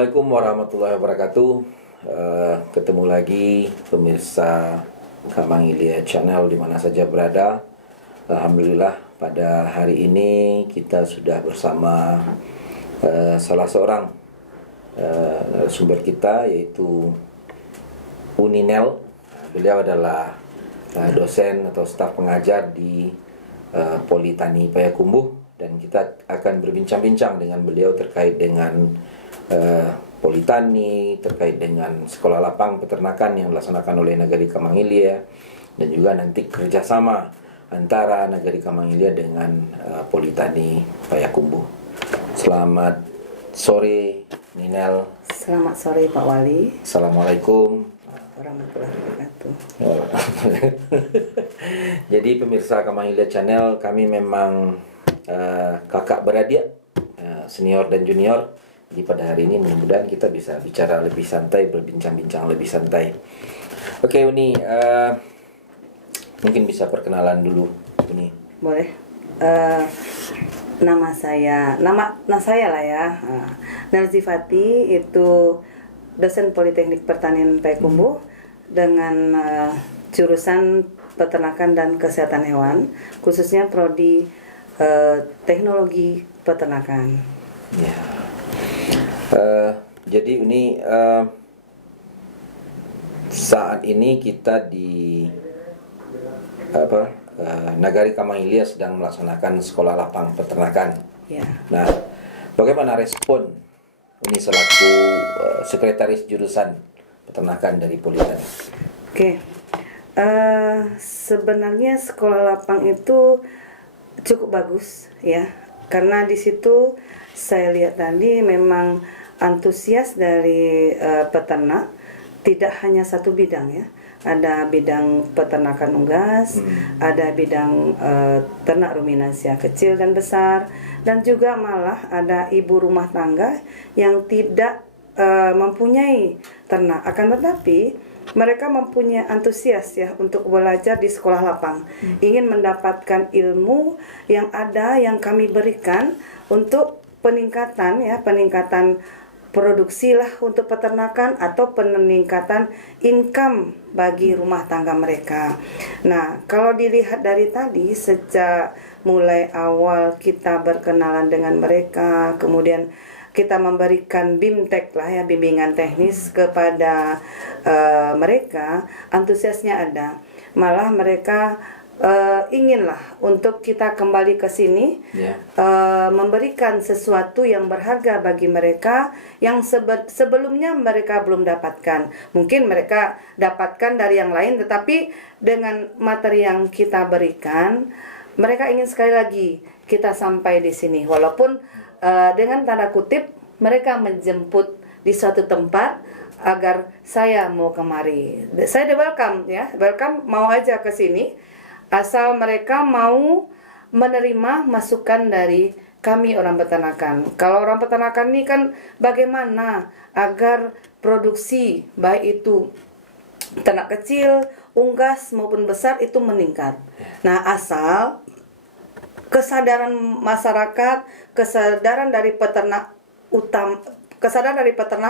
Assalamualaikum warahmatullahi wabarakatuh. Ketemu lagi pemirsa Kamangilia Channel di mana saja berada. Alhamdulillah pada hari ini kita sudah bersama salah seorang sumber kita, yaitu Uninel. Beliau adalah dosen atau staf pengajar di Politani Payakumbuh, dan kita akan berbincang-bincang dengan beliau terkait dengan Politani, terkait dengan sekolah lapang peternakan yang dilaksanakan oleh Nagari Kamangilia, dan juga nanti kerjasama antara Nagari Kamangilia dengan Politani Payakumbuh. Selamat sore Ninel. Selamat sore Pak Wali. Assalamualaikum Warahmatullahi wabarakatuh. Jadi pemirsa Kamangilia Channel, kami memang kakak beradik, senior dan junior. Jadi pada hari ini mudah-mudahan kita bisa bicara lebih santai, berbincang-bincang lebih santai. Oke Uni, mungkin bisa perkenalan dulu Uni. Boleh. Nama saya lah ya. Narzifati, itu dosen Politeknik Pertanian Payakumbuh dengan jurusan Peternakan dan Kesehatan Hewan, khususnya prodi Teknologi Peternakan. Ya. Jadi Uni, saat ini kita di Nagari Kamangilia sedang melaksanakan sekolah lapang peternakan. Ya. Nah, bagaimana respon Uni selaku sekretaris jurusan peternakan dari Politani? Oke. Sebenarnya sekolah lapang itu cukup bagus ya, karena di situ saya lihat tadi memang antusias dari peternak, tidak hanya satu bidang ya. Ada bidang peternakan unggas, ada bidang ternak ruminansia kecil dan besar, dan juga malah ada ibu rumah tangga yang tidak mempunyai ternak, akan tetapi mereka mempunyai antusias ya untuk belajar di sekolah lapang, ingin mendapatkan ilmu yang ada yang kami berikan untuk peningkatan produksi lah untuk peternakan atau peningkatan income bagi rumah tangga mereka. Nah, kalau dilihat dari tadi, sejak mulai awal kita berkenalan dengan mereka, kemudian kita memberikan BIMTEK lah ya, bimbingan teknis kepada mereka, antusiasnya ada. Malah mereka inginlah untuk kita kembali ke sini, memberikan sesuatu yang berharga bagi mereka yang sebelumnya mereka belum dapatkan. Mungkin mereka dapatkan dari yang lain, tetapi dengan materi yang kita berikan, mereka ingin sekali lagi kita sampai di sini. Walaupun dengan tanda kutip mereka menjemput di suatu tempat agar saya mau kemari. Saya welcome ya, welcome, mau aja ke sini. Asal mereka mau menerima masukan dari kami orang peternakan. Kalau orang peternakan ini kan bagaimana agar produksi baik itu ternak kecil, unggas maupun besar itu meningkat. Nah, asal kesadaran masyarakat, kesadaran dari peternak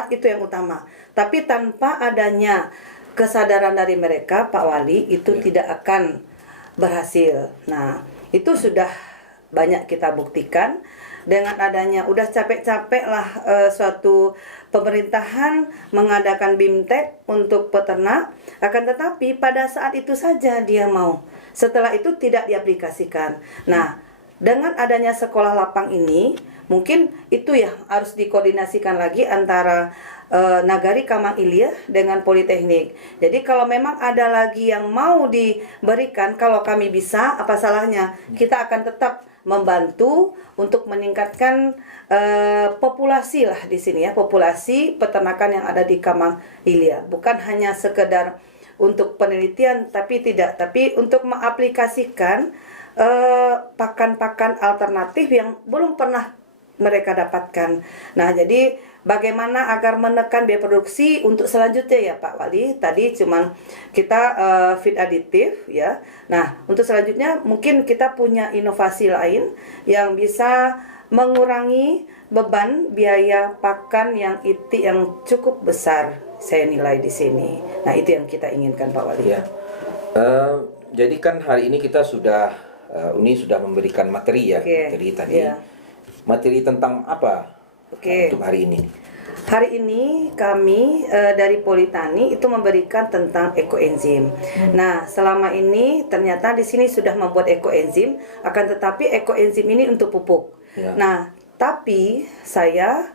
itu yang utama. Tapi tanpa adanya kesadaran dari mereka, Pak Wali, itu tidak akan berhasil. Nah, itu sudah banyak kita buktikan dengan adanya, udah capek-capek lah suatu pemerintahan mengadakan BIMTEK untuk peternak, akan tetapi pada saat itu saja dia mau, setelah itu tidak diaplikasikan. Nah, dengan adanya sekolah lapang ini, mungkin itu ya harus dikoordinasikan lagi antara Nagari Kamangilia dengan Politeknik. Jadi kalau memang ada lagi yang mau diberikan, kalau kami bisa, apa salahnya? Kita akan tetap membantu untuk meningkatkan populasi lah di sini ya, populasi peternakan yang ada di Kamangilia. Bukan hanya sekedar untuk penelitian, tapi untuk mengaplikasikan pakan-pakan alternatif yang belum pernah mereka dapatkan. Nah, jadi bagaimana agar menekan biaya produksi untuk selanjutnya ya Pak Wali. Tadi cuman kita feed aditif ya. Nah, untuk selanjutnya mungkin kita punya inovasi lain yang bisa mengurangi beban biaya pakan yang cukup besar, saya nilai di sini. Nah, itu yang kita inginkan Pak Wali. Ya. Jadi kan hari ini kita sudah Uni sudah memberikan materi ya, Oke, materi tadi. iya. Materi tentang apa Oke. untuk hari ini? Hari ini kami dari Politani itu memberikan tentang ekoenzim. Nah, selama ini ternyata di sini sudah membuat ekoenzim, akan tetapi ekoenzim ini untuk pupuk. Ya. Nah, tapi saya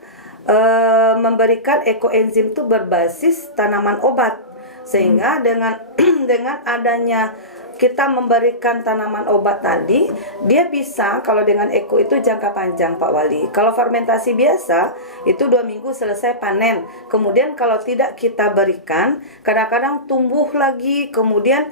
memberikan ekoenzim itu berbasis tanaman obat, sehingga dengan dengan adanya kita memberikan tanaman obat tadi, dia bisa, kalau dengan eko itu jangka panjang Pak Wali. Kalau fermentasi biasa itu 2 minggu selesai panen. Kemudian kalau tidak kita berikan, kadang-kadang tumbuh lagi, kemudian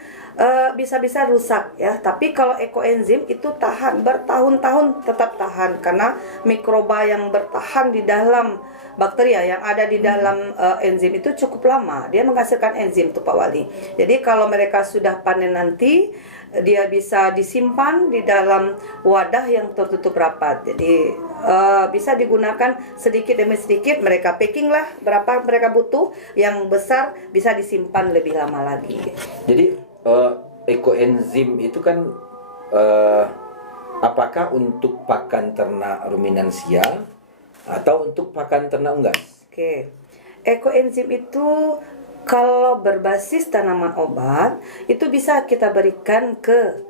bisa-bisa rusak ya. Tapi kalau ekoenzim itu tahan bertahun-tahun, tetap tahan, karena mikroba yang bertahan di dalam bakteri yang ada di dalam enzim itu cukup lama. Dia menghasilkan enzim tuh Pak Wali. Jadi kalau mereka sudah panen nanti, dia bisa disimpan di dalam wadah yang tertutup rapat. Jadi bisa digunakan sedikit demi sedikit. Mereka packing lah berapa mereka butuh. Yang besar bisa disimpan lebih lama lagi. Jadi ekoenzim itu kan apakah untuk pakan ternak ruminansia atau untuk pakan ternak unggas? Oke. Ekoenzim itu kalau berbasis tanaman obat itu bisa kita berikan ke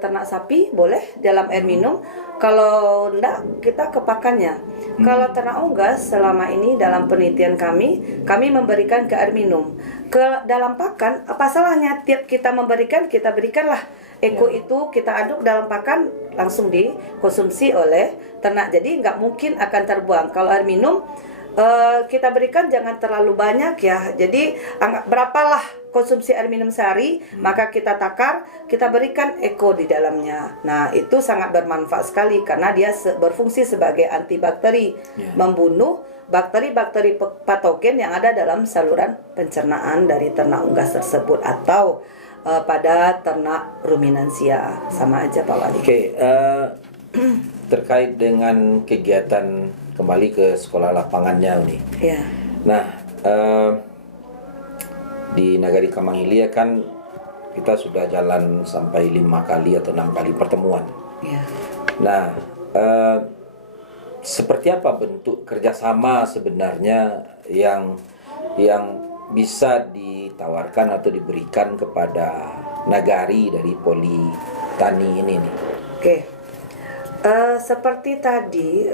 ternak sapi, boleh dalam air minum. Kalau enggak, kita ke pakannya. Kalau ternak unggas selama ini dalam penelitian kami memberikan ke air minum. Ke dalam pakan, apa salahnya tiap kita memberikan, kita berikanlah eko itu kita aduk dalam pakan, langsung dikonsumsi oleh ternak. Jadi nggak mungkin akan terbuang. Kalau air minum kita berikan jangan terlalu banyak ya. Jadi berapalah konsumsi air minum sehari, maka kita takar, kita berikan eko di dalamnya. Nah, itu sangat bermanfaat sekali karena dia berfungsi sebagai antibakteri, membunuh bakteri-bakteri patogen yang ada dalam saluran pencernaan dari ternak unggas tersebut atau pada ternak ruminansia. Sama aja Pak Wali. Oke, terkait dengan kegiatan kembali ke sekolah lapangannya nih. Ya. Nah, di Nagari Kamanghilia kan kita sudah jalan sampai 5 kali atau 6 kali pertemuan. Ya. Nah, seperti apa bentuk kerjasama sebenarnya yang bisa ditawarkan atau diberikan kepada nagari dari Politani ini nih? Oke. Seperti tadi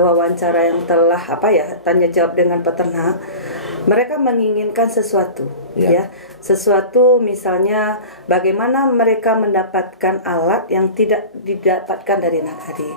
wawancara yang telah tanya jawab dengan peternak, mereka menginginkan sesuatu ya. Sesuatu misalnya bagaimana mereka mendapatkan alat yang tidak didapatkan dari nagari.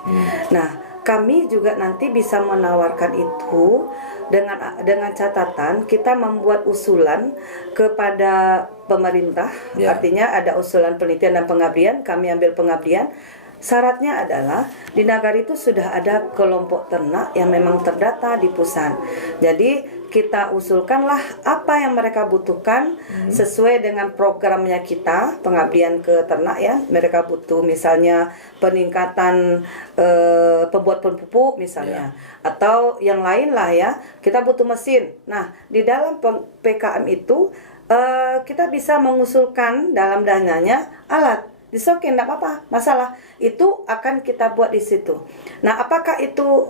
Nah, kami juga nanti bisa menawarkan itu dengan catatan kita membuat usulan kepada pemerintah. Artinya ada usulan penelitian dan pengabdian, kami ambil pengabdian. Syaratnya adalah di nagari itu sudah ada kelompok ternak yang memang terdata di pusat. Jadi kita usulkanlah apa yang mereka butuhkan sesuai dengan programnya kita, pengabdian ke ternak ya. Mereka butuh misalnya peningkatan pembuatan pupuk misalnya, atau yang lain lah ya. Kita butuh mesin. Nah, di dalam PKM itu kita bisa mengusulkan dalam dananya alat. Disokin, enggak apa-apa, masalah itu akan kita buat di situ. Nah, apakah itu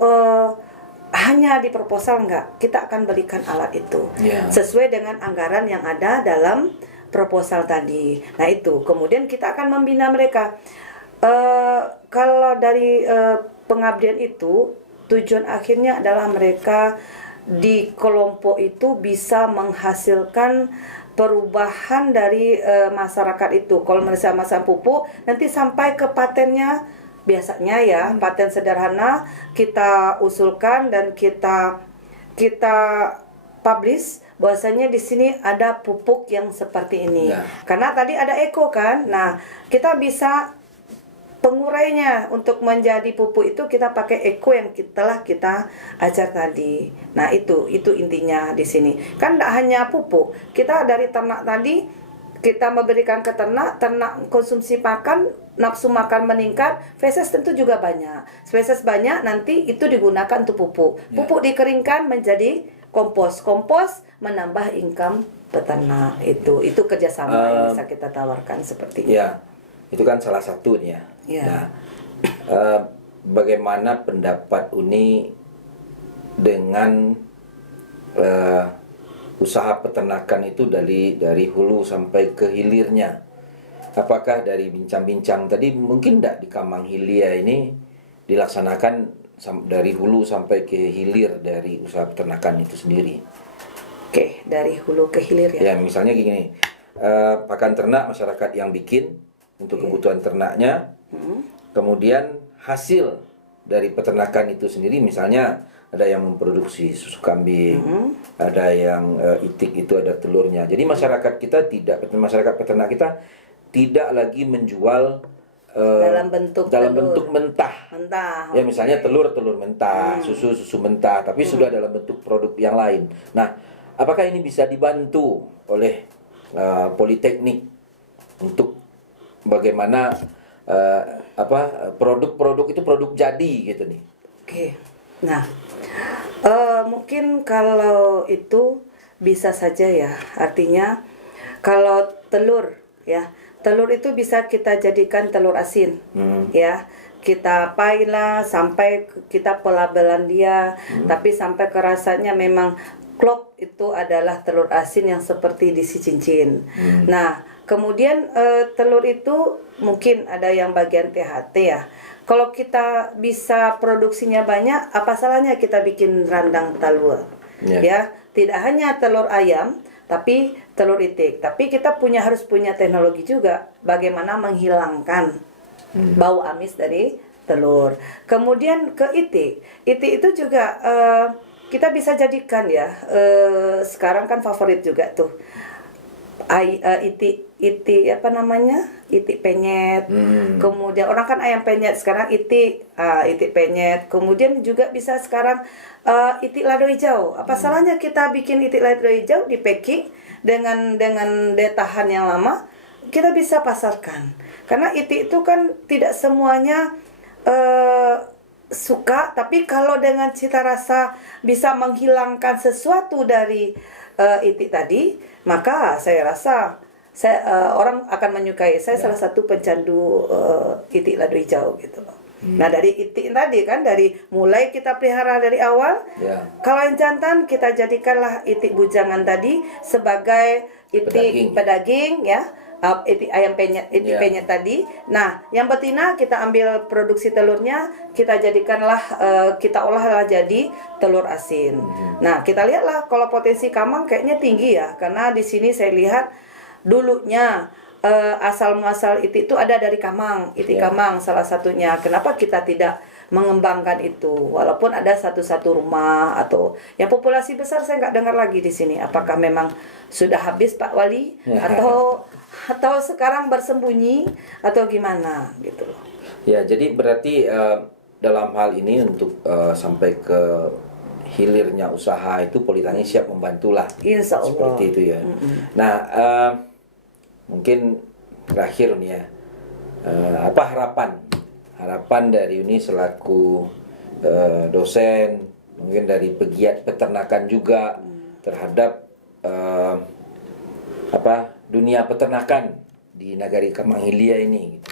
hanya di proposal? Enggak, kita akan belikan alat itu sesuai dengan anggaran yang ada dalam proposal tadi. Nah, itu kemudian kita akan membina mereka. Kalau dari pengabdian itu tujuan akhirnya adalah mereka di kelompok itu bisa menghasilkan perubahan dari masyarakat itu. Kalau mereka masak pupuk, nanti sampai ke patennya, biasanya ya paten sederhana kita usulkan dan kita publish bahwasanya di sini ada pupuk yang seperti ini. Karena tadi ada eko kan. Nah, kita bisa pengurainya untuk menjadi pupuk itu kita pakai eko yang telah kita ajar tadi. Nah, itu intinya di sini. Kan tidak hanya pupuk. Kita dari ternak tadi kita memberikan ke ternak, ternak konsumsi pakan, nafsu makan meningkat, feses tentu juga banyak. Feses banyak nanti itu digunakan untuk pupuk. Pupuk dikeringkan menjadi kompos. Kompos menambah income peternak. Itu kerjasama yang bisa kita tawarkan seperti itu. Ya, itu kan salah satunya. Ya. Nah, bagaimana pendapat Uni dengan usaha peternakan itu dari hulu sampai ke hilirnya? Apakah dari bincang-bincang tadi mungkin tidak di Kamang Hilia ini dilaksanakan dari hulu sampai ke hilir dari usaha peternakan itu sendiri? Oke, dari hulu ke hilir ya. Ya, misalnya gini, pakan ternak masyarakat yang bikin untuk kebutuhan ternaknya, kemudian hasil dari peternakan itu sendiri, misalnya ada yang memproduksi susu kambing, ada yang itik itu ada telurnya. Jadi masyarakat peternak kita tidak lagi menjual dalam bentuk mentah. Ya, misalnya telur mentah, susu mentah, tapi sudah dalam bentuk produk yang lain. Nah, apakah ini bisa dibantu oleh Politeknik untuk bagaimana produk-produk itu produk jadi gitu nih? Oke. Nah, mungkin kalau itu bisa saja ya. Artinya kalau telur ya, telur itu bisa kita jadikan telur asin. Ya. Kita pailah sampai kita pelabelan dia, tapi sampai ke rasanya memang klop itu adalah telur asin yang seperti diisi cincin. Nah, kemudian telur itu mungkin ada yang bagian THT ya. Kalau kita bisa produksinya banyak, apa salahnya kita bikin randang telur? Ya, tidak hanya telur ayam, tapi telur itik. Tapi kita harus punya teknologi juga bagaimana menghilangkan bau amis dari telur. Kemudian ke itik. Itik itu juga kita bisa jadikan ya. Sekarang kan favorit juga tuh. Itik itik penyet. Kemudian orang kan ayam penyet, sekarang itik penyet. Kemudian juga bisa sekarang itik lado hijau. Apa salahnya kita bikin itik lado hijau di packing dengan daya tahan yang lama, kita bisa pasarkan. Karena itik itu kan tidak semuanya suka, tapi kalau dengan cita rasa bisa menghilangkan sesuatu dari itik tadi, maka saya rasa orang akan menyukai. Saya salah satu pencandu itik lado hijau gitu loh. Nah, dari itik tadi kan, dari mulai kita pelihara dari awal. Kalau yang jantan kita jadikanlah itik bujangan tadi sebagai itik pedaging ya. Itik ayam penyet, itik penyet tadi. Nah, yang betina kita ambil produksi telurnya, kita jadikanlah kita olahlah jadi telur asin. Nah, kita lihatlah kalau potensi Kamang kayaknya tinggi ya, karena di sini saya lihat dulunya asal muasal itik itu ada dari Kamang, itik Kamang salah satunya. Kenapa kita tidak mengembangkan itu? Walaupun ada satu rumah atau yang populasi besar saya nggak dengar lagi di sini. Apakah memang sudah habis Pak Wali atau sekarang bersembunyi atau gimana gitu loh. Ya, jadi berarti dalam hal ini untuk sampai ke hilirnya usaha itu Politeknik siap membantulah. Insya Allah. Seperti itu ya. Nah, mungkin terakhir nih ya, apa harapan dari Uni selaku dosen, mungkin dari pegiat peternakan juga terhadap dunia peternakan di Nagari Kamang Hilia ini gitu.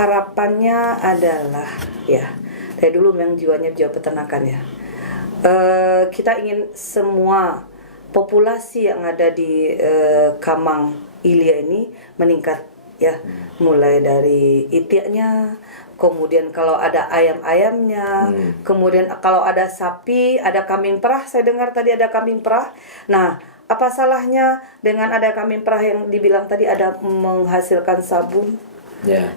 Harapannya adalah ya, dari dulu memang jiwanya jiwa peternakan ya. Kita ingin semua populasi yang ada di Kamang Hilia ini meningkat ya, mulai dari itiknya, kemudian kalau ada ayam-ayamnya, kemudian kalau ada sapi, ada kambing perah, saya dengar tadi ada kambing perah. Nah, apa salahnya dengan ada kambing perah yang dibilang tadi ada menghasilkan sabun?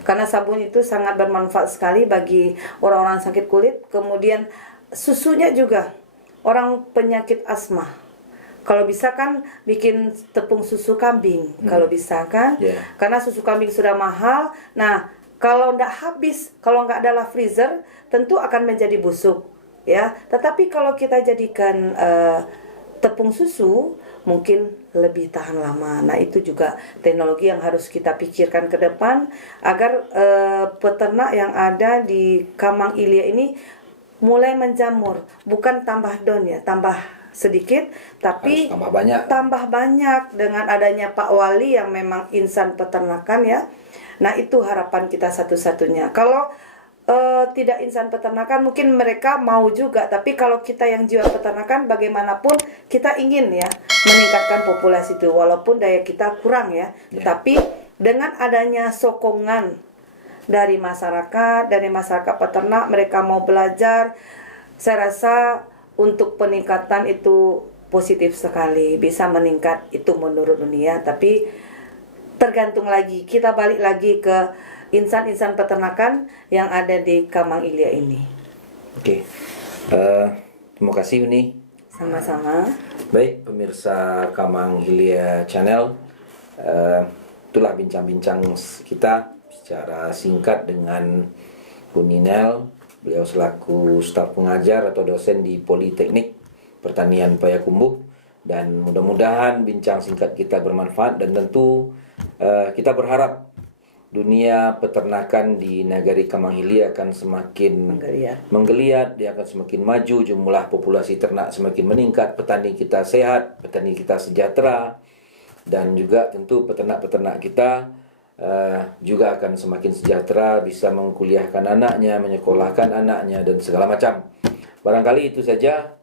Karena sabun itu sangat bermanfaat sekali bagi orang-orang sakit kulit. Kemudian susunya juga orang penyakit asma. Kalau bisa kan bikin tepung susu kambing, kalau bisa kan, karena susu kambing sudah mahal. Nah, kalau nggak habis, kalau nggak adalah freezer, tentu akan menjadi busuk, ya. Tetapi kalau kita jadikan tepung susu, mungkin lebih tahan lama. Nah, itu juga teknologi yang harus kita pikirkan ke depan agar peternak yang ada di Kamang Ilya ini mulai menjamur, bukan tambah down ya, tambah sedikit, tapi Harus tambah banyak. tambah banyak dengan adanya Pak Wali yang memang insan peternakan ya. Nah, itu harapan kita satu-satunya. Kalau tidak insan peternakan mungkin mereka mau juga, tapi kalau kita yang jiwa peternakan bagaimanapun kita ingin ya meningkatkan populasi itu walaupun daya kita kurang ya. Tetapi dengan adanya sokongan dari masyarakat peternak, mereka mau belajar, saya rasa untuk peningkatan itu positif sekali, bisa meningkat itu menurut dunia. Tapi tergantung lagi, kita balik lagi ke insan-insan peternakan yang ada di Kamang Ilya ini. Oke, terima kasih Uni. Sama-sama. Baik pemirsa Kamang Ilya Channel, itulah bincang-bincang kita secara singkat dengan Bu Ninel. Beliau selaku staf pengajar atau dosen di Politeknik Pertanian Payakumbuh, dan mudah-mudahan bincang singkat kita bermanfaat, dan tentu kita berharap dunia peternakan di Nagari Kamang Ilya akan semakin menggeliat, dia akan semakin maju, jumlah populasi ternak semakin meningkat, petani kita sehat, petani kita sejahtera, dan juga tentu peternak-peternak kita juga akan semakin sejahtera, bisa mengkuliahkan anaknya, menyekolahkan anaknya, dan segala macam. Barangkali itu saja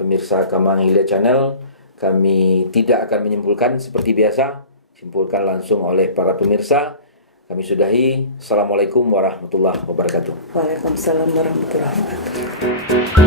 pemirsa Kamang Ilya Channel. Kami tidak akan menyimpulkan seperti biasa, simpulkan langsung oleh para pemirsa. Kami sudahi. Assalamualaikum warahmatullahi wabarakatuh. Waalaikumsalam warahmatullahi wabarakatuh.